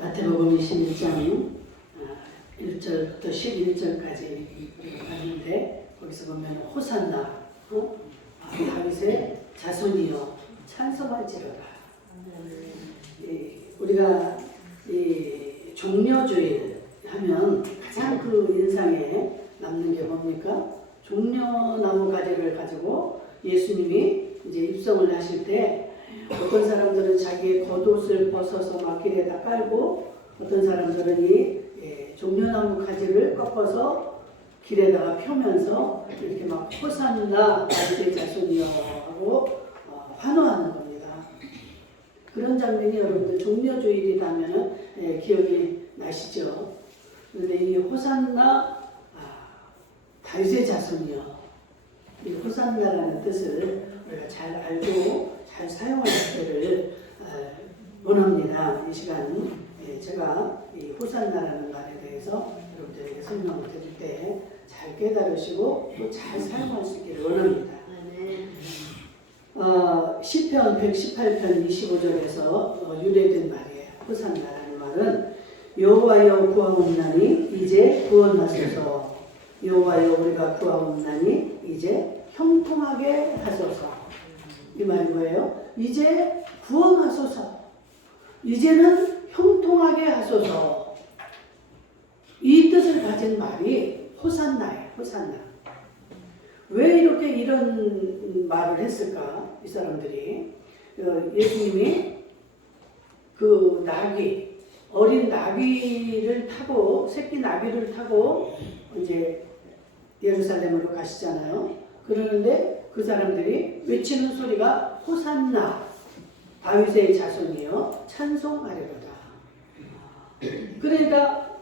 마태복음 21장 1절부터 11절까지 우리가 봤는데 거기서 보면 호산나 다윗의 자손이여 찬송할지로다. 우리가 이 종려주일 하면 가장 그 인상에 남는 게 뭡니까? 종려나무 가지를 가지고 예수님이 이제 입성을 하실 때 어떤 사람들은 자기의 겉옷을 벗어서 막 길에다 깔고 어떤 사람들은 이 종려나무 가지를 꺾어서 길에다가 펴면서 이렇게 막 호산나 다윗의 자손이여 하고 환호하는 겁니다. 그런 장면이 여러분들 종려주일이라면 기억이 나시죠? 그런데 이 호산나 다윗의 자손이여, 이 호산나라는 뜻을 우리가 잘 알고 잘 사용할 때를 원합니다. 이 시간 제가 이 호산나라는 말에 대해서 여러분들에게 설명을 드릴 때 잘 깨달으시고 또 잘 사용할 수 있기를 원합니다. 시편 118편 25절에서 유래된 말이에요. 호산나라는 말은 여호와여 구하옵나니 이제 구원하소서. 여호와여 우리가 구하옵나니 이제 형통하게 하소서. 이 말이 뭐예요? 이제 구원하소서. 이제는 형통하게 하소서. 이 뜻을 가진 말이 호산나예요. 호산나. 왜 이렇게 이런 말을 했을까? 이 사람들이 예수님이 그 나귀, 어린 나귀를 타고 새끼 나귀를 타고 이제 예루살렘으로 가시잖아요. 그러는데 그 사람들이 외치는 소리가 호산나 다윗의 자손이여 찬송하리로다. 그러니까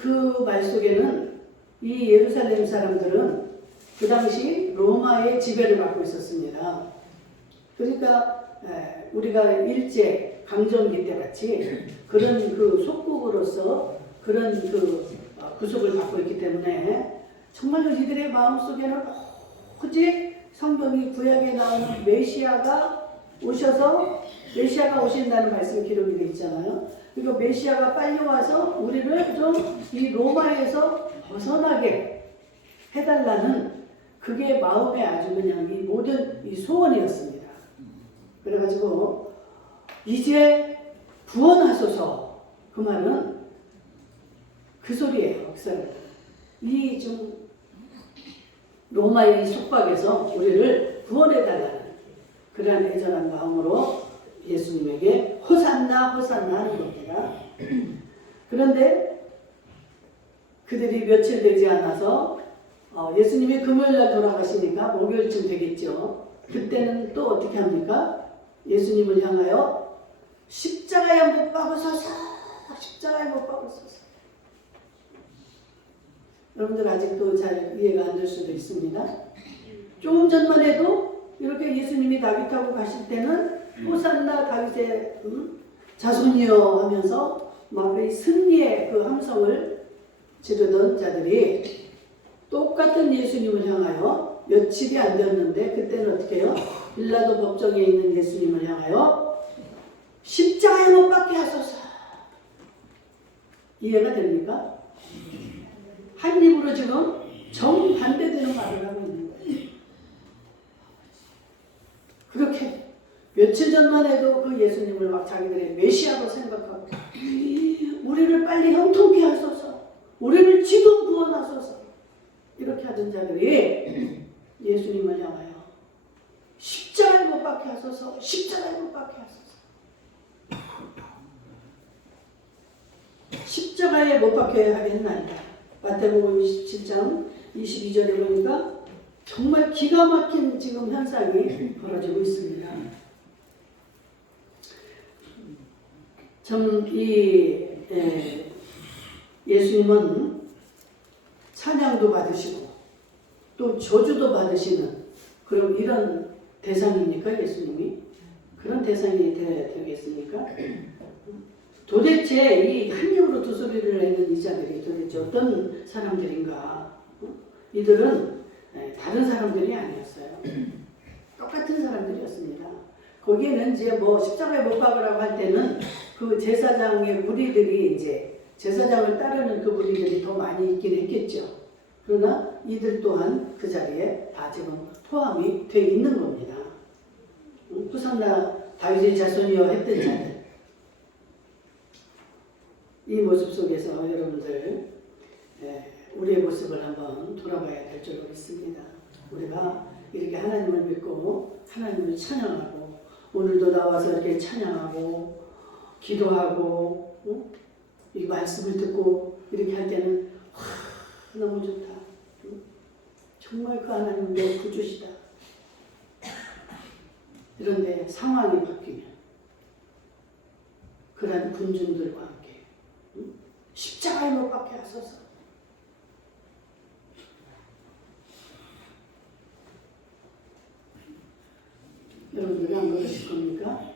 그 말 속에는 이 예루살렘 사람들은 그 당시 로마의 지배를 받고 있었습니다. 그러니까 우리가 일제 강점기 때 같이 그런 그 속국으로서 그런 그 구속을 받고 있기 때문에 정말로 이들의 마음속에는 오직 성경이 구약에 나오는 메시아가 오셔서 메시아가 오신다는 말씀이 기록이 되어 있잖아요. 그리고 메시아가 빨리 와서 우리를 좀 이 로마에서 벗어나게 해달라는 그게 마음에 아주 그냥 이 모든 이 소원이었습니다. 그래가지고 이제 구원하소서, 그 말은 그 소리예요. 그 사람 이 좀 로마의 속박에서 우리를 구원해달라는 그러한 애절한 마음으로 예수님에게 호산나 호산나 하는 겁니다. 그런데 그들이 며칠 되지 않아서 예수님이 금요일날 돌아가시니까 목요일쯤 되겠죠. 그때는 또 어떻게 합니까? 예수님을 향하여 십자가에 못 박으소서, 십자가에 못 박으소서. 여러분들 아직도 잘 이해가 안 될 수도 있습니다. 조금 전만 해도 이렇게 예수님이 나귀 타고 가실 때는 호산나 다윗의 자손이여 하면서 막 승리의 그 함성을 지르던 자들이 똑같은 예수님을 향하여 며칠이 안 되었는데 그때는 어떻게 해요? 빌라도 법정에 있는 예수님을 향하여 십자가에 못 박게 하소서. 이해가 됩니까? 한 입으로 지금 정반대되는 말을 하고 있는 거예요. 그렇게 며칠 전만 해도 그 예수님을 막 자기들의 메시아로 생각하고 우리를 빨리 형통케 하소서, 우리를 지금 구원하소서 이렇게 하던 자들이 예수님을 향하여 십자가에 못 박게 하소서, 십자가에 못 박게 하소서. 십자가에 못 박게 하겠나이다. 마태복음 27장 22절에 보니까 정말 기가 막힌 지금 현상이 벌어지고 있습니다. 참 예수님은 찬양도 받으시고 또 저주도 받으시는 그런 이런 대상입니까? 예수님이? 그런 대상이 되겠습니까? 도대체 이 한 입으로 두 소리를 내는 이 자들이 도대체 어떤 사람들인가? 이들은 다른 사람들이 아니었어요. 똑같은 사람들이었습니다. 거기에는 이제 뭐 십자가에 못 박으라고 할 때는 그 제사장의 무리들이 이제 제사장을 따르는 그 무리들이 더 많이 있긴 했겠죠. 그러나 이들 또한 그 자리에 다 지금 포함이 돼 있는 겁니다. 호산나 다윗의 자손이여 했던 자들. 이 모습 속에서 여러분들 우리의 모습을 한번 돌아봐야 될 줄 믿습니다. 우리가 이렇게 하나님을 믿고 하나님을 찬양하고 오늘도 나와서 이렇게 찬양하고 기도하고 이 말씀을 듣고 이렇게 할 때는 너무 좋다. 정말 그 하나님은 내 구주시다. 그런데 상황이 바뀌면 그런 군중들과 함께 십자가에 못 박혀 하소서. 여러분들이 안 그러실 겁니까?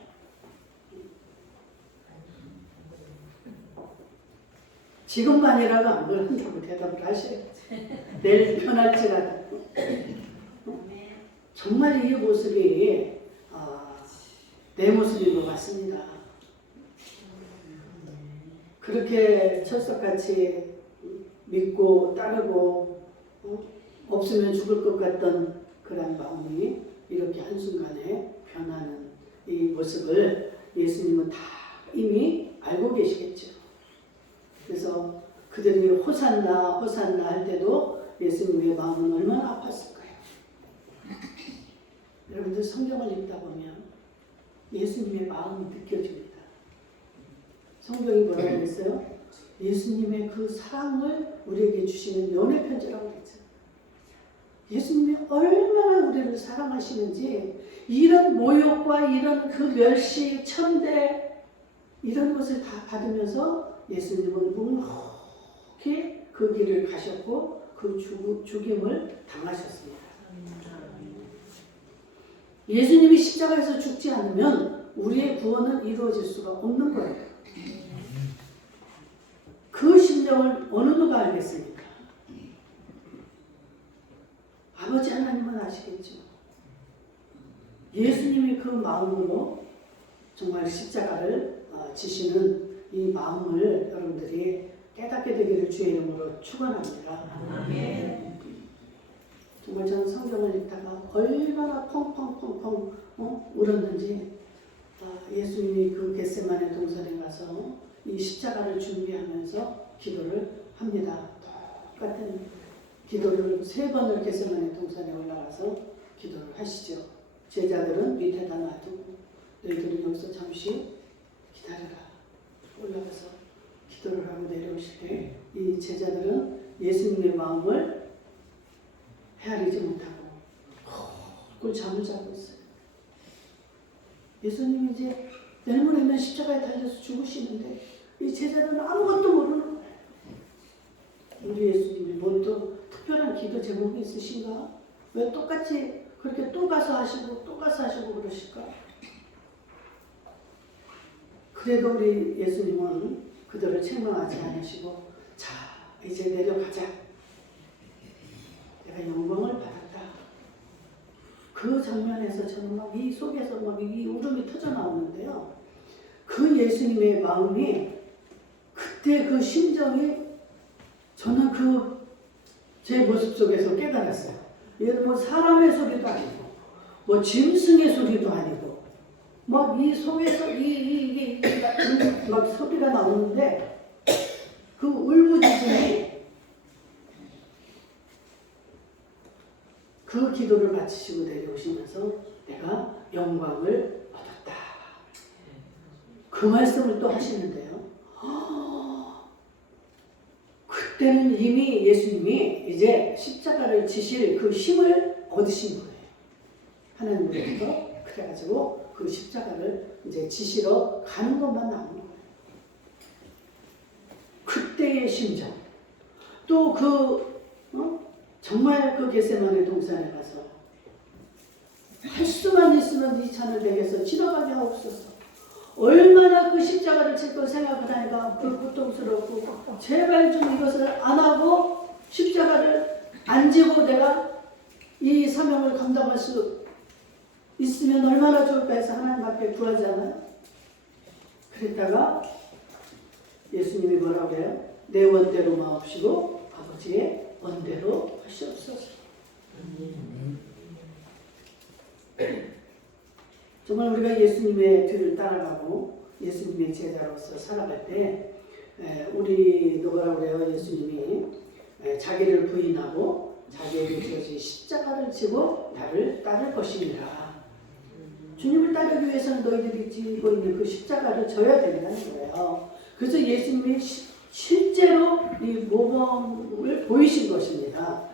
지금만이라도 안 그런다고 대답을 하셔야지. 내일 편할지라도. 정말 이 모습이 내 모습인 것 같습니다. 그렇게 철석같이 믿고 따르고 없으면 죽을 것 같던 그런 마음이 이렇게 한순간에 변하는 이 모습을 예수님은 다 이미 알고 계시겠죠. 그래서 그들이 호산나 호산나 할 때도 예수님의 마음은 얼마나 아팠을까요? 여러분들 성경을 읽다 보면 예수님의 마음이 느껴집니다. 성경이 뭐라고 그랬어요? 예수님의 그 사랑을 우리에게 주시는 연애 편지라고 그랬죠. 예수님이 얼마나 우리를 사랑하시는지 이런 모욕과 이런 그 멸시, 천대 이런 것을 다 받으면서 예수님은 묵묵히 그 길을 가셨고 그 죽임을 당하셨습니다. 예수님이 십자가에서 죽지 않으면 우리의 구원은 이루어질 수가 없는 거예요. 그 심정을 어느 누가 알겠습니까? 아버지 하나님은 아시겠죠. 예수님이 그 마음으로 정말 십자가를 지시는 이 마음을 여러분들이 깨닫게 되기를 주의 이름으로 축원합니다. 아멘. 정말 저는 성경을 읽다가 얼마나 펑펑펑펑 울었는지 예수님이 그 겟세마네 동산에 가서 이 십자가를 준비하면서 기도를 합니다. 똑같은 기도를 3번을 겟세마네 동산에 올라가서 기도를 하시죠. 제자들은 밑에다 놔두고 너희들은 여기서 잠시 기다려라. 올라가서 기도를 하고 내려오실 때 이 제자들은 예수님의 마음을 헤아리지 못하고 꿀 잠을 자고 있어요. 예수님이 이제 내일 모레면 십자가에 달려서 죽으시는데 이 제자들은 아무것도 모르는 거예요. 우리 예수님이 뭐 또 특별한 기도 제목이 있으신가? 왜 똑같이 그렇게 또 가서 하시고 또 가서 하시고 그러실까? 그래도 우리 예수님은 그들을 책망하지 않으시고 자 이제 내려가자. 내가 영광을 받았다. 그 장면에서 저는 막 이 속에서 막 이 울음이 터져 나오는데요. 그 예수님의 마음이 그때 그 심정이 저는 그 제 모습 속에서 깨달았어요. 이건 뭐 사람의 소리도 아니고 뭐 짐승의 소리도 아니고 막 이 속에서 이게 막 소리가 나오는데 그 울부짖음이 그 기도를 마치시고 내려오시면서 내가 영광을 얻었다. 그 말씀을 또 하시는데요. 그때는 이미 예수님이 이제 십자가를 지실 그 힘을 얻으신 거예요. 하나님으로부터. 그래가지고 그 십자가를 이제 지시러 가는 것만 남은 거예요. 그때의 심정. 또 정말 그 겟세마네 동산에 가서 할 수만 있으면 이 잔을 내게서 지나가게 하옵소서. 얼마나 그 십자가를 질 걸 생각을 하니까 그 고통스럽고 제발 좀 이것을 안 하고 십자가를 안 지고 내가 이 사명을 감당할 수 있으면 얼마나 좋을까 해서 하나님 앞에 구하잖아요. 그랬다가 예수님이 뭐라고 해요? 내 원대로 마옵시고 아버지의 원대로 하시옵소서. 정말 우리가 예수님의 뒤를 따라가고 예수님의 제자로서 살아갈 때 우리도 뭐라고 그래요? 예수님이 자기를 부인하고 자기에게 주어진 십자가를 지고 나를 따를 것입니다. 주님을 따르기 위해서는 너희들이 지고 있는 그 십자가를 져야 된다는 거예요. 그래서 예수님이 실제로 이 모범을 보이신 것입니다.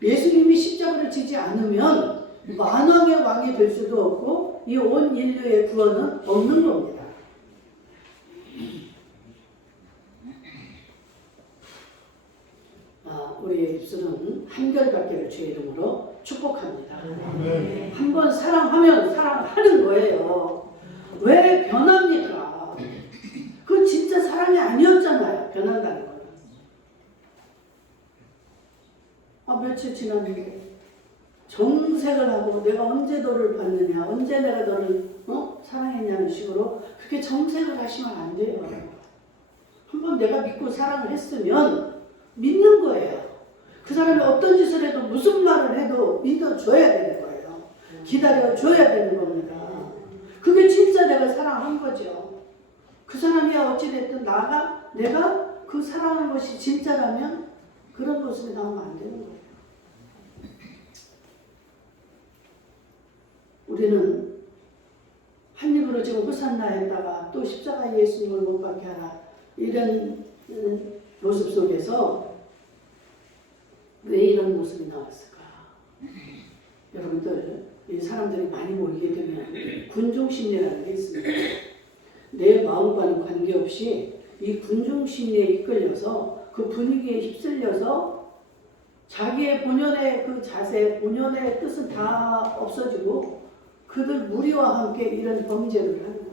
예수님이 십자가를 지지 않으면 만왕의 왕이 될 수도 없고 이 온 인류의 구원은 없는 겁니다. 우리의 입술은 한결같기를 주의 이름으로 축복합니다. 한 번 사랑하면 사랑하는 거예요. 왜 변합니까? 그건 진짜 사랑이 아니었잖아요. 변한다는 거는. 며칠 지났는데 정색을 하고 내가 언제 너를 봤느냐, 언제 내가 너를 사랑했냐는 식으로 그렇게 정색을 하시면 안 돼요. 한번 내가 믿고 사랑을 했으면 믿는 거예요. 그 사람이 어떤 짓을 해도 무슨 말을 해도 믿어줘야 되는 거예요. 기다려줘야 되는 겁니다. 그게 진짜 내가 사랑한 거죠. 그 사람이야 어찌됐든 내가 그 사랑한 것이 진짜라면 그런 모습이 나오면 안 되는 거예요. 우리는 한 입으로 지금 호산나 했다가 또 십자가 예수님을 못 받게 하라 이런 모습 속에서 왜 이런 모습이 나왔을까? 여러분들 이 사람들이 많이 모이게 되면 군중심리라는 게 있습니다. 내 마음과는 관계없이 이 군중심리에 이끌려서 그 분위기에 휩쓸려서 자기의 본연의 그 자세, 본연의 뜻은 다 없어지고 그들 무리와 함께 이런 범죄를 하는 거예요.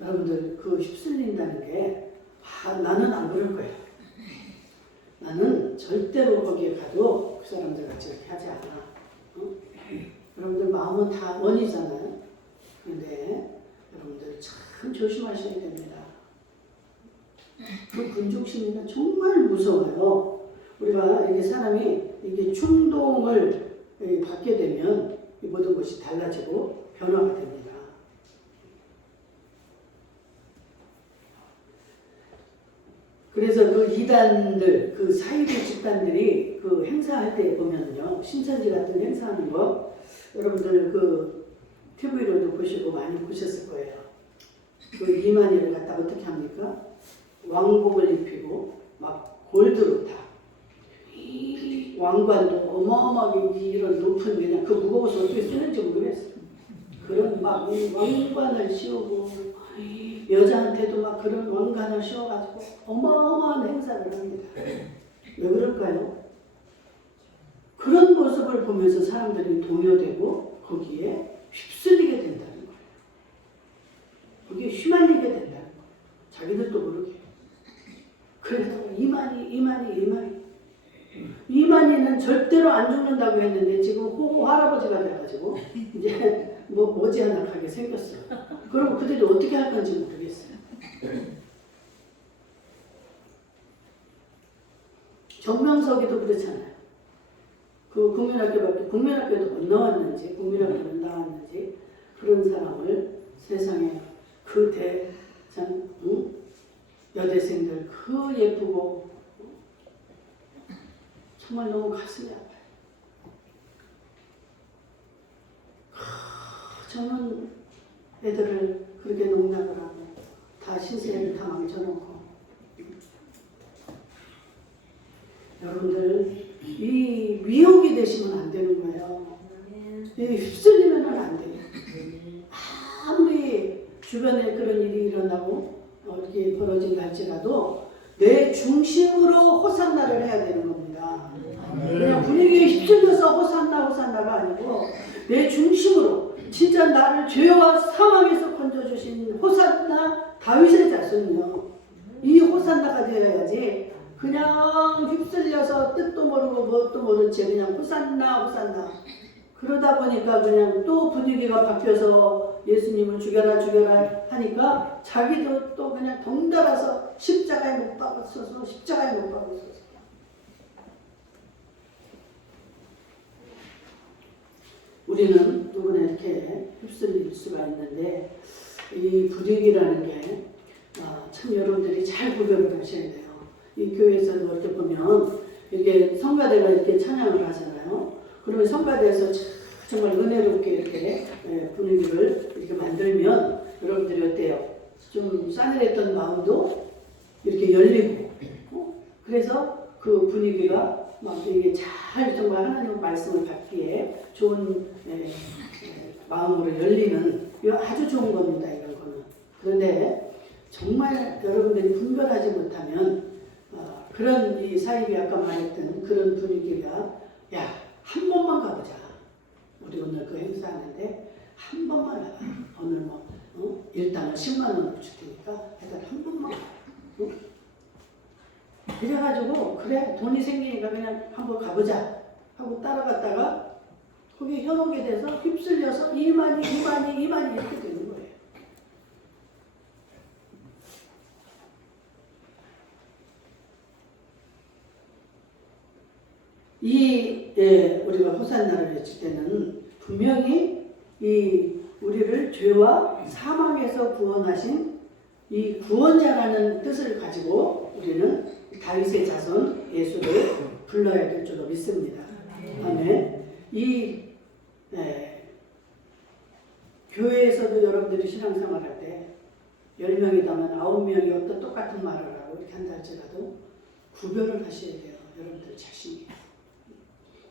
여러분들 그 휩쓸린다는 게 나는 안 그럴 거예요. 나는 절대로 거기에 가도 그 사람들 같이 이렇게 하지 않아. 여러분들 마음은 다 원이잖아요. 그런데 여러분들 참 조심하셔야 됩니다. 그 군중심리가 정말 무서워요. 우리가 이게 사람이 이게 충동을 받게 되면 모든 것이 달라지고 변화가 됩니다. 그래서 그 이단들, 그 사이비 집단들이 그 행사할 때 보면요, 신천지 같은 행사하는 거 여러분들 그 TV로도 보시고 많이 보셨을 거예요. 그 이만희를 갖다 어떻게 합니까? 왕복을 입히고 막 골드로 다 왕관도 어마어마하게 이런 높은 그냥 그 무거워서 어떻게 쓰는지 모르겠어요. 그런 막 왕관을 씌우고 여자한테도 막 그런 왕관을 씌워가지고 어마어마한 행사를 합니다. 왜 그럴까요? 그런 모습을 보면서 사람들이 동요되고 거기에 휩쓸리게 된다는 거예요. 거기에 휘말리게 된다는 거예요. 자기들도 모르게. 그래서 이만희는 절대로 안 죽는다고 했는데 지금 호호 할아버지가 돼가지고 이제 머지않아하게 생겼어요. 그럼 그들이 어떻게 할 건지 모르겠어요. 정명석이도 그렇잖아요. 그 국민학교도 못 나왔는지 국민학교는 나왔는지 그런 사람을 세상에 그 대장 여대생들 그 예쁘고 정말 너무 가슴이 아파요. 저는 애들을 그렇게 농락을 하고 다 신세를 다 망쳐놓고 여러분들 이 미혹이 되시면 안 되는 거예요. 이 휩쓸리면 안 돼요. 아무리 주변에 그런 일이 일어나고 이렇게 벌어진다 할지라도 내 중심으로 호산나를 해야 되는 겁니다. 그냥 분위기에 휩쓸려서 호산나가 아니고 내 중심으로 진짜 나를 죄와 사망에서 건져주신 호산나 다윗의 자손이요. 이 호산나가 되어야지 그냥 휩쓸려서 뜻도 모르고 뭣도 모른 채 그냥 호산나 그러다 보니까 그냥 또 분위기가 바뀌어서 예수님을 죽여라 죽여라 하니까 자기도 또 그냥 덩달아서 십자가에 못 박았어서 십자가에 못 박았어서. 우리는 누구나 이렇게 휩쓸릴 수가 있는데 이 분위기라는 게 참 여러분들이 잘 구별을 하셔야 돼요. 이 교회에서도 어떻게 보면 이렇게 성가대가 이렇게 찬양을 하잖아요. 그러면 성가대에서 정말 은혜롭게 이렇게 분위기를 이렇게 만들면 여러분들이 어때요? 좀 싸늘했던 마음도 이렇게 열리고 그래서 그 분위기가 막 이게 잘 정말 하나님의 말씀을 받기에 좋은 마음으로 열리는 아주 좋은 겁니다. 이런 거는. 그런데 정말 여러분들이 분별하지 못하면 그런 이 사입이 아까 말했던 그런 분위기가 야, 한 번만 가보자. 우리 오늘 그 행사하는데 한 번만 가봐. 오늘 뭐 일단은 10만 원을 줄 테니까 일단 한 번만 가봐. 그래가지고 그래 돈이 생기니까 그냥 한번 가보자 하고 따라갔다가 거기 현혹이 돼서 휩쓸려서 이만이 이렇게 되는 거예요. 우리가 호산나를 외칠 때는 분명히 이 우리를 죄와 사망에서 구원하신 이 구원자라는 뜻을 가지고 우리는 다윗의 자손 예수를 불러야 될 줄로 믿습니다. 아멘. 교회에서도 여러분들이 신앙생활할 때 10명이다면 9명이 어떤 똑같은 말을 하고 이렇게 한다 할지라도 구별을 하셔야 돼요. 여러분들 자신이.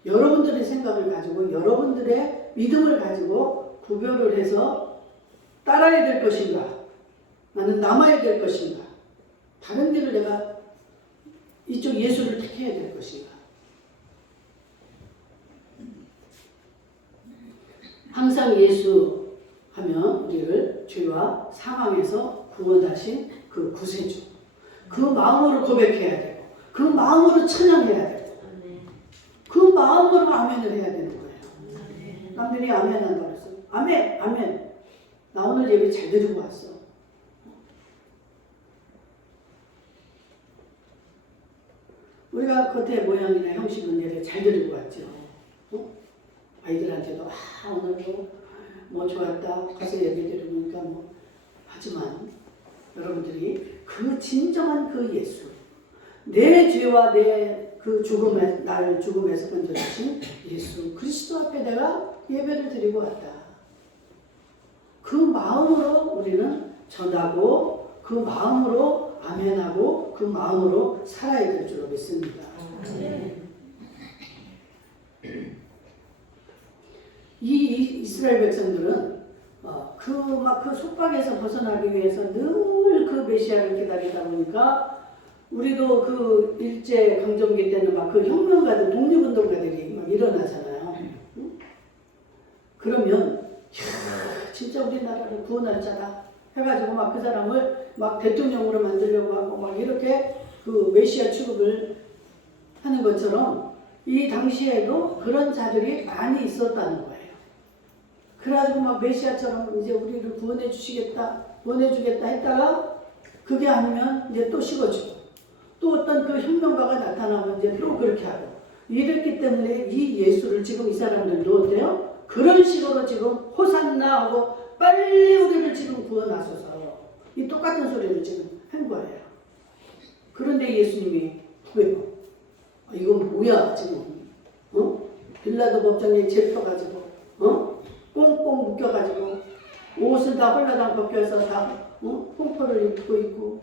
여러분들의 생각을 가지고 여러분들의 믿음을 가지고 구별을 해서 따라야 될 것인가 나는 남아야 될 것인가 다른 길을 내가 이쪽 예수를 택해야 될 것인가. 항상 예수 하면 우리를 죄와 사망에서 구원하신 그 구세주 그 마음으로 고백해야 되고 그 마음으로 찬양해야 되고 그 마음으로 아멘을 해야 되는 거예요. 남들이 아멘 한다고 그랬어. 아멘. 나 오늘 예배 잘 드리고 왔어. 우리가 겉에 모양이나 형식은 예배 잘 드리고 왔죠. 아이들한테도 오늘 뭐 좋았다 가서 예배 드리니까 뭐 하지만 여러분들이 그 진정한 그 예수 내 죄와 내 그 죽음에 나를 죽음에서 건져주신 예수 그리스도 앞에 내가 예배를 드리고 왔다. 그 마음으로 우리는 전하고 그 마음으로 아멘하고 그 마음으로 살아야 될 줄로 믿습니다. 이 이스라엘 백성들은 그 속박에서 벗어나기 위해서 늘 그 메시아를 기다리다 보니까 우리도 그 일제 강점기 때는 막 그 혁명가들 독립운동가들이 막 일어나잖아요. 응? 그러면 진짜 우리나라를 구원할 자다 해가지고 막 그 사람을 막 대통령으로 만들려고 하고 막 이렇게 그 메시아 취급을 하는 것처럼 이 당시에도 그런 자들이 많이 있었다는 거예요. 그래가지고 막 메시아처럼 이제 우리를 구원해 주겠다 했다가 그게 아니면 이제 또 식어지고 또 어떤 그 혁명가가 나타나면 이제 또 그렇게 하고 이랬기 때문에 이 예수를 지금 이 사람들도 어때요? 그런 식으로 지금 호산나 하고 빨리 우리를 지금 구원하소서 이 똑같은 소리를 지금 한 거예요. 그런데 예수님이 왜요? 이건 뭐야 지금? 빌라도 법정에 잡혀가지고 꽁꽁 묶여가지고 옷은 다 홀라당 벗겨서 다 홍포를 입고 있고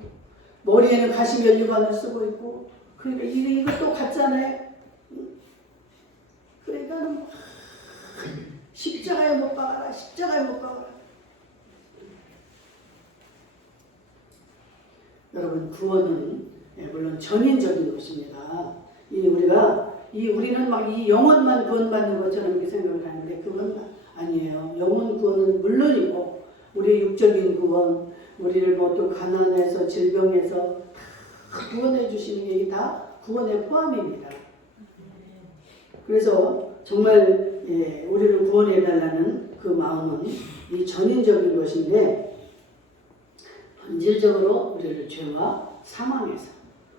머리에는 가시 면류관을 쓰고 있고 그러니까 이것도 가짜네. 그러니까 십자가에 못 박아라. 여러분 구원은 물론 전인적인 것입니다. 우리는 막 이 영혼만 구원받는 것처럼 이렇게 생각을 하는데 그건 아니에요. 영혼 구원은 물론이고 우리의 육적인 구원, 우리를 뭐 또 가난해서 질병에서 다 구원해 주시는 게 다 구원에 포함입니다. 그래서 정말 우리를 구원해달라는 그 마음은 이 전인적인 것인데, 본질적으로 우리를 죄와 사망에서,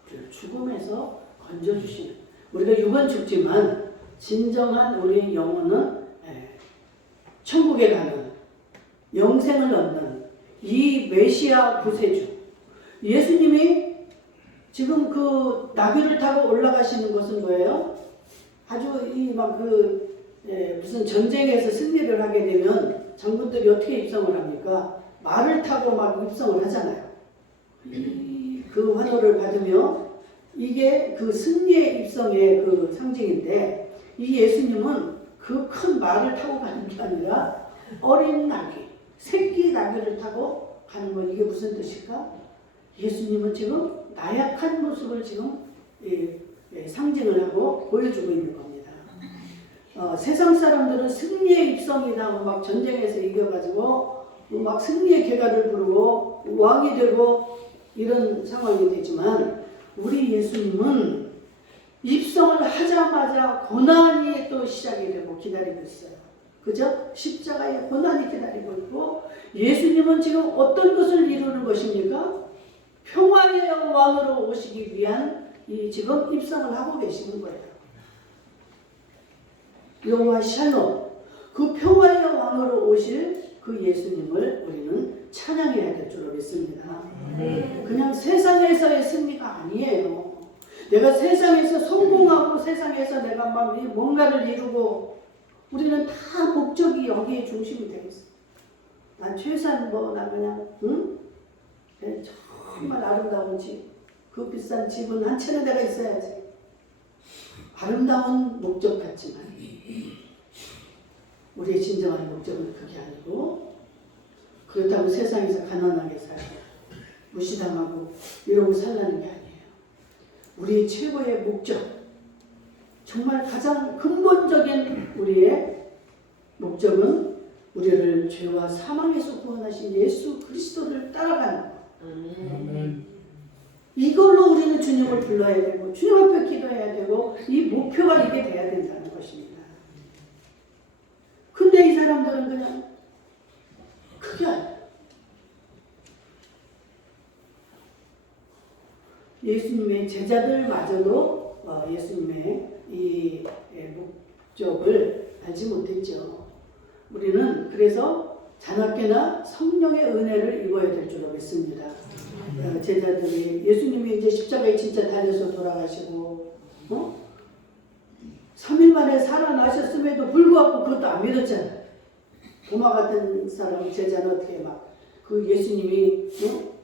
우리를 죽음에서 건져주시는, 우리가 육은 죽지만 진정한 우리의 영혼은 천국에 가는, 영생을 얻는 이 메시아 구세주 예수님이 지금 그 나귀를 타고 올라가시는 것은 뭐예요? 아주 이 막 무슨 전쟁에서 승리를 하게 되면 장군들이 어떻게 입성을 합니까? 말을 타고 막 입성을 하잖아요. 그 환호를 받으며 이게 그 승리의 입성의 그 상징인데, 이 예수님은 그 큰 말을 타고 가는 게 아니라 어린 나귀, 새끼 나귀를 타고 가는 거, 이게 무슨 뜻일까? 예수님은 지금 나약한 모습을 지금 상징을 하고 보여주고 있는 겁니다. 세상 사람들은 승리의 입성이다 하고 막 전쟁에서 이겨가지고 막 승리의 개가를 부르고 왕이 되고 이런 상황이 되지만, 우리 예수님은 입성을 하자마자 고난이 또 시작이 되고 기다리고 있어요. 그죠? 십자가의 고난이 기다리고 있고, 예수님은 지금 어떤 것을 이루는 것입니까? 평화의 왕으로 오시기 위한 이 지금 입성을 하고 계시는 거예요. 여호와 샬롬, 그 평화의 왕으로 오실 그 예수님을 우리는 찬양해야 될 줄로 믿습니다. 그냥 세상에서의 승리가 아니에요. 내가 세상에서 성공하고 세상에서 내가 막 뭔가를 이루고, 우리는 다 목적이 여기에 중심이 되겠어. 나 최소한 나 그냥 정말 아름다운 집, 그 비싼 집은 한 채는 내가 있어야지. 아름다운 목적 같지만 우리의 진정한 목적은 그게 아니고, 그렇다고 세상에서 가난하게 살고 무시당하고 이러고 살라는 게 아니에요. 우리의 최고의 목적, 정말 가장 근본적인 우리의 목적은 우리를 죄와 사망에서 구원하신 예수 그리스도를 따라가는 것. 이걸로 우리는 주님을 불러야 되고 주님 앞에 기도해야 되고, 이 목표가 이게 돼야 된다는 것입니다. 근데 이 사람들은 그냥 그게 아니에요. 예수님의 제자들마저도 예수님의 이 목적을 알지 못했죠. 우리는 그래서 자나깨나 성령의 은혜를 입어야 될 줄로 믿습니다. 제자들이 예수님이 이제 십자가에 진짜 달려서 돌아가시고 3일 만에 살아나셨음에도 불구하고 그것도 안 믿었잖아요. 도마 같은 사람 제자는 어떻게 막 그 예수님이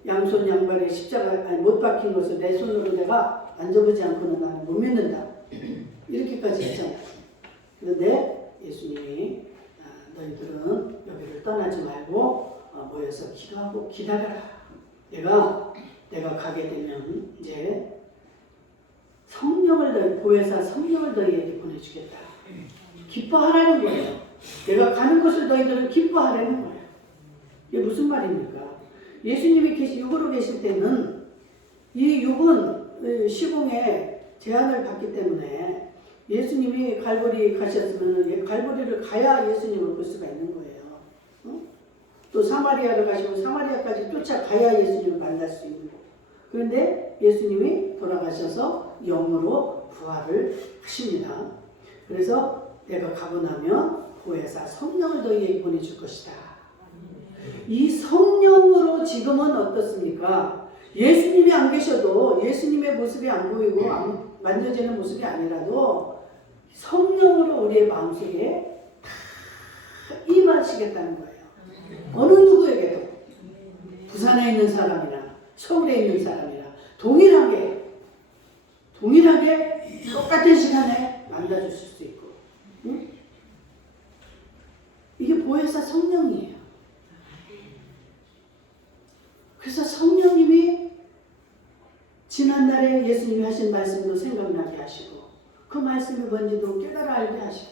양손 양발에 십자가 못 박힌 것을 내 손으로 내가 만져보지 않고는 나는 못 믿는다, 이렇게까지 했잖아요. 그런데 예수님이 너희들은 여기를 떠나지 말고 모여서 기도하고 기다려라. 내가 가게 되면 이제 성령을 보혜사 성령을 너희에게 보내주겠다. 기뻐하라는 거예요. 내가 가는 것을 너희들은 기뻐하라는 거예요. 이게 무슨 말입니까? 예수님이 육으로 계실 때는 이 육은 시공에 제한을 받기 때문에 예수님이 갈보리 가셨으면 갈보리를 가야 예수님을 볼 수가 있는 거예요. 또 사마리아를 가시고 사마리아까지 쫓아가야 예수님을 만날 수 있는 거예요. 그런데 예수님이 돌아가셔서 영으로 부활을 하십니다. 그래서 내가 가고 나면 보혜사 성령을 너희에게 보내줄 것이다. 이 성령으로 지금은 어떻습니까? 예수님이 안 계셔도, 예수님의 모습이 안 보이고 만져지는 모습이 아니라도 성령으로 우리의 마음속에 다 임하시겠다는 거예요. 어느 누구에게도, 부산에 있는 사람이나 서울에 있는 사람이나 동일하게 똑같은 시간에 만나주실 수 있고, 이게 보혜사 성령이에요. 그래서 성령님이 지난날에 예수님이 하신 말씀도 생각나게 하시고, 그 말씀이 뭔지도 깨달아 알게 하시고,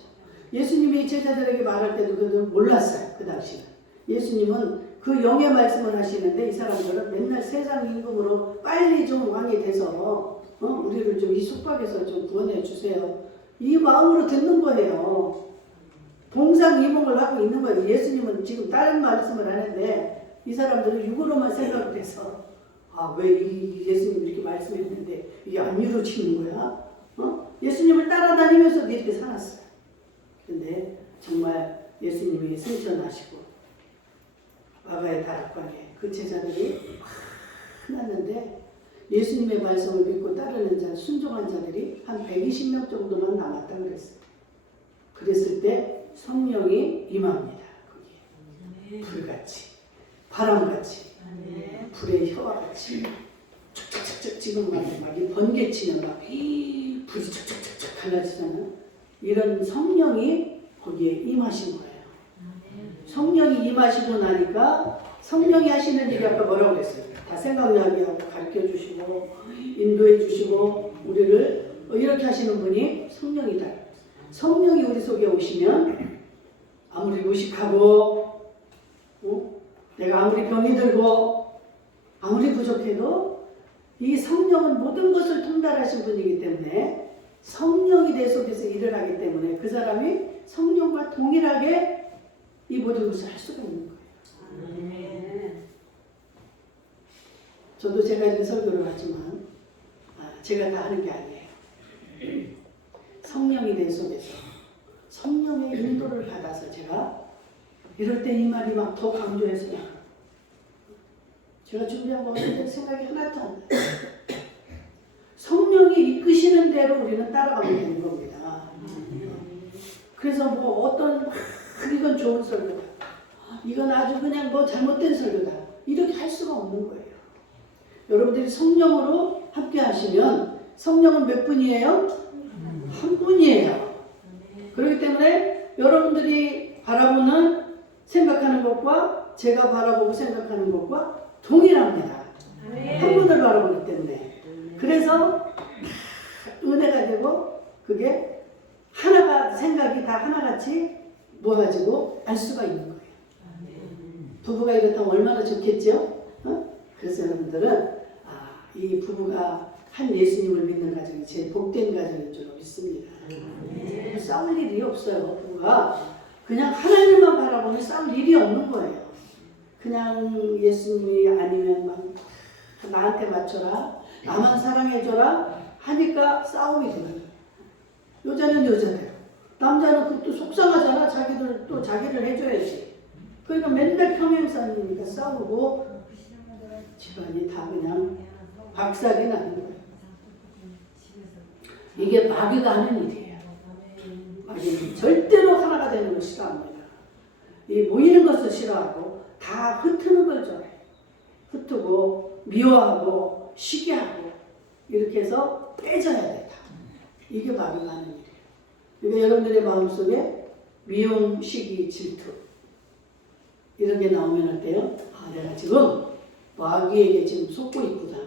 예수님이 제자들에게 말할 때도 그들은 몰랐어요. 그 당시는 예수님은 그 영의 말씀을 하시는데, 이 사람들은 맨날 세상 임금으로 빨리 좀 왕이 돼서 우리를 좀 이 속박에서 좀 구원해 주세요, 이 마음으로 듣는 거예요. 동상이몽을 하고 있는 거예요. 예수님은 지금 다른 말씀을 하는데 이 사람들은 육으로만 생각을 해서 왜 이 예수님이 이렇게 말씀했는데 이게 안 이루어지는 거야? 예수님을 따라다니면서도 이렇게 살았어요. 근데 정말 예수님이 승천하시고 마가의 다락방에 그 제자들이 많았는데 예수님의 말씀을 믿고 따르는 자, 순종한 자들이 한 120명 정도만 남았다고 그랬어요. 그랬을 때 성령이 임합니다. 거기에 불같이, 바람같이, 불의 혀와 같이 촉촉촉촉 지금 막 번개치는 막 불이 촉촉촉촉 갈라지잖아요. 이런 성령이 거기에 임하신 거예요. 성령이 임하시고 나니까 성령이 하시는 일이 아까 뭐라고 그랬어요? 다 생각나게 하고 가르쳐 주시고 인도해 주시고 우리를 이렇게 하시는 분이 성령이다. 성령이 우리 속에 오시면 아무리 무식하고 내가 아무리 병이 들고 아무리 부족해도 이 성령은 모든 것을 통달하신 분이기 때문에 성령이 내 속에서 일을 하기 때문에 그 사람이 성령과 동일하게 이 모든 것을 할 수가 있는 거예요. 저도 제가 이렇게 설교를 하지만 제가 다 하는 게 아니에요. 성령이 내 속에서 성령의 인도를 받아서 제가 이럴 때 이 말이 막 더 강조해서 제가 준비한 거 생각이 하나도 안 나요. 성령이 이끄시는 대로 우리는 따라가면 되는 겁니다. 그래서 뭐 어떤 이건 좋은 설교다, 이건 아주 그냥 뭐 잘못된 설교다 이렇게 할 수가 없는 거예요. 여러분들이 성령으로 함께 하시면 성령은 몇 분이에요? 한 분이에요. 그렇기 때문에 여러분들이 바라보는 생각하는 것과 제가 바라보고 생각하는 것과 동일합니다. 한 분을 바라보기 때문에. 그래서 은혜가 되고 그게 하나가 생각이 다 하나같이 모아지고 알 수가 있는 거예요. 부부가 이렇다면 얼마나 좋겠죠? 그래서 여러분들은 이 부부가 한 예수님을 믿는 가정이 제일 복된 가정인 줄 믿습니다. 싸울 일이 없어요. 부부가 그냥 하나님만 바라보면 싸울 일이 없는 거예요. 그냥 예수님이 아니면 막 나한테 맞춰라, 나만 사랑해줘라 하니까 싸움이 되는 거예요. 여자는 여자대로, 남자는 그것도 속상하잖아. 자기들 또 자기를 해줘야지. 그러니까 맨날 평행선이니까 싸우고 집안이 다 그냥 박살이 나는 거예요. 이게 마귀가 하는 일이에요. 마귀는 절대로 하나가 되는 걸 싫어합니다. 이 모이는 것을 싫어하고 다 흩트는 걸 좋아해요. 흩트고 미워하고 시기하고 이렇게 해서 빼져야 돼. 다. 이게 마귀가 하는 일이에요. 그러니까 여러분들의 마음속에 미움, 시기, 질투 이런 게 나오면 어때요? 내가 지금 마귀에게 지금 속고 있구나.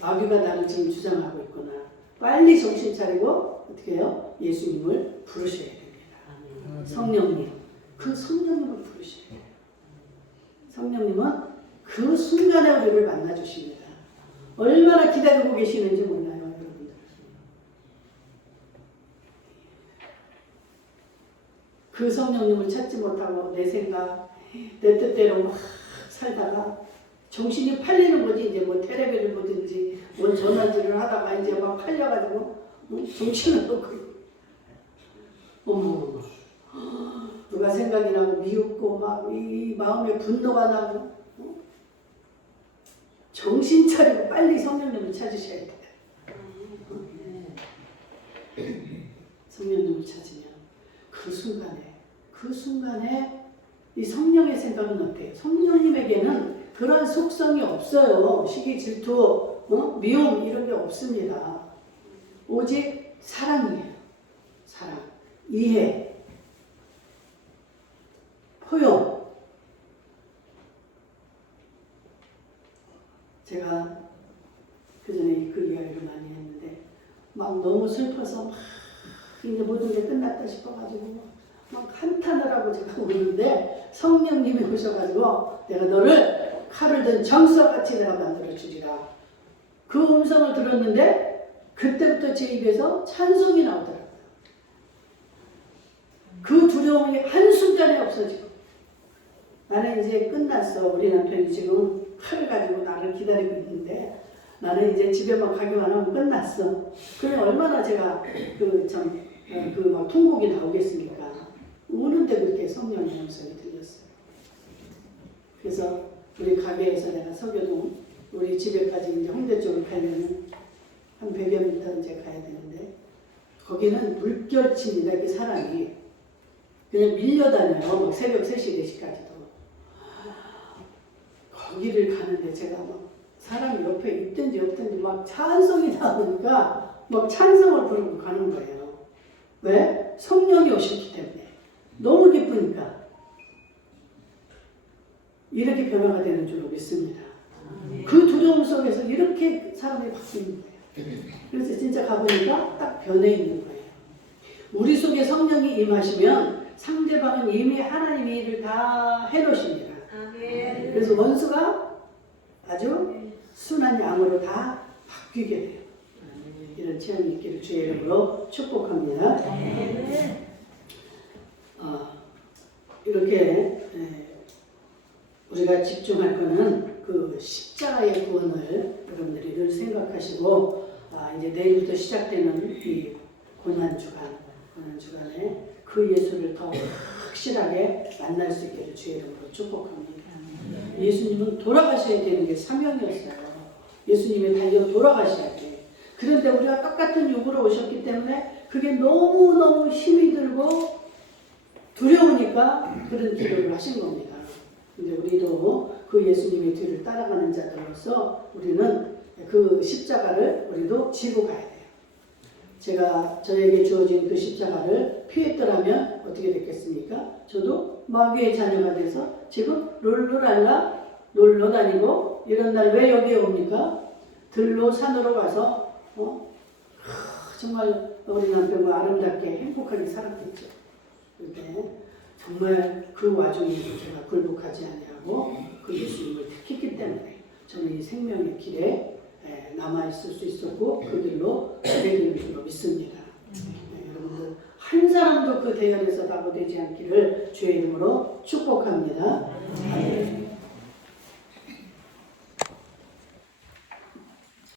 마귀가 나를 지금 주장하고 있구나. 빨리 정신 차리고 어떻게 해요? 예수님을 부르셔야 됩니다. 성령님. 그 성령님을 부르셔야 돼요. 성령님은 그 순간에 우리를 만나주십니다. 얼마나 기다리고 계시는지 몰라요, 여러분들. 그 성령님을 찾지 못하고 내 생각, 내 뜻대로 막 살다가 정신이 팔리는 거지. 이제 뭐 텔레비를 보든지 뭐 전화질을 하다가 이제 막 팔려가지고 정신을 놓고 어머 누가 생각이 나고 미웃고 막 이 마음에 분노가 나고 정신 차리고 빨리 성령님을 찾으셔야 돼요. 성령님을 찾으면 그 순간에 이 성령의 생각은 어때요? 성령님에게는 그런 속성이 없어요. 시기, 질투, 미움 이런 게 없습니다. 오직 사랑이에요. 사랑, 이해, 포용. 제가 그전에 그 이야기를 많이 했는데 막 너무 슬퍼서 막 이제 모든 게 끝났다 싶어가지고 막 한탄을 하고 제가 오는데 성령님이 오셔가지고 내가 너를 칼을 든 정석같이 내가 만들어주리라. 그 음성을 들었는데 그때부터 제 입에서 찬송이 나오더라고요. 그 두려움이 한순간에 없어지고 나는 이제 끝났어. 우리 남편이 지금 칼을 가지고 나를 기다리고 있는데 나는 이제 집에만 가기만 하면 끝났어. 그러면 얼마나 제가 막 통곡이 나오겠습니까? 우는데 그렇게 성령의 음성이 들렸어요. 그래서 우리 가게에서 내가 서교동 우리 집에까지 이제 홍대 쪽으로 가려면 한 100여 미터 이제 가야 되는데 거기는 물결칩니다. 이렇게 사람이 그냥 밀려다녀요. 막 새벽 3시, 4시까지도. 거기를 가는데 제가 막 사람이 옆에 있든지 없든지 막 찬송이 나오니까 막 찬송을 부르고 가는 거예요. 왜? 성령이 오셨기 때문에. 너무 기쁘니까. 이렇게 변화가 되는 줄로 믿습니다. 그 두려움 속에서 이렇게 사람이 바뀌는 거예요. 그래서 진짜 가보니까 딱 변해 있는 거예요. 우리 속에 성령이 임하시면 상대방은 이미 하나님의 일을 다 해놓으십니다. 그래서 원수가 아주 순한 양으로 다 바뀌게 돼요. 이런 체험이 있기를 주의 이름으로 축복합니다. 이렇게 우리가 집중할 거는 그 십자가의 구원을 여러분들이 늘 생각하시고 이제 내일부터 시작되는 이 고난주간에 그 예수를 더 확실하게 만날 수 있기를 주의 이름으로 축복합니다. 예수님은 돌아가셔야 되는 게 사명이었어요. 예수님이 달려 돌아가셔야 돼. 그런데 우리가 똑같은 육으로 오셨기 때문에 그게 너무너무 힘이 들고 두려우니까 그런 기도를 하신 겁니다. 근데 우리도 그 예수님의 뒤를 따라가는 자들로서 우리는 그 십자가를 우리도 지고 가야 돼요. 제가 저에게 주어진 그 십자가를 피했더라면 어떻게 됐겠습니까? 저도 마귀의 자녀가 돼서 지금 룰루랄라 놀러 다니고 이런 날 왜 여기에 옵니까? 들로 산으로 가서 정말 우리 남편과 아름답게 행복하게 살았겠죠. 그런데 정말 그 와중에 제가 굴복하지 아니하고 그 예수님을 택했기 때문에 저는 이 생명의 길에 남아있을 수 있었고 그 길로 되는 줄로 믿습니다. 여러분들 한 사람도 그 대열에서 낙오되지 않기를 주의 이름으로 축복합니다.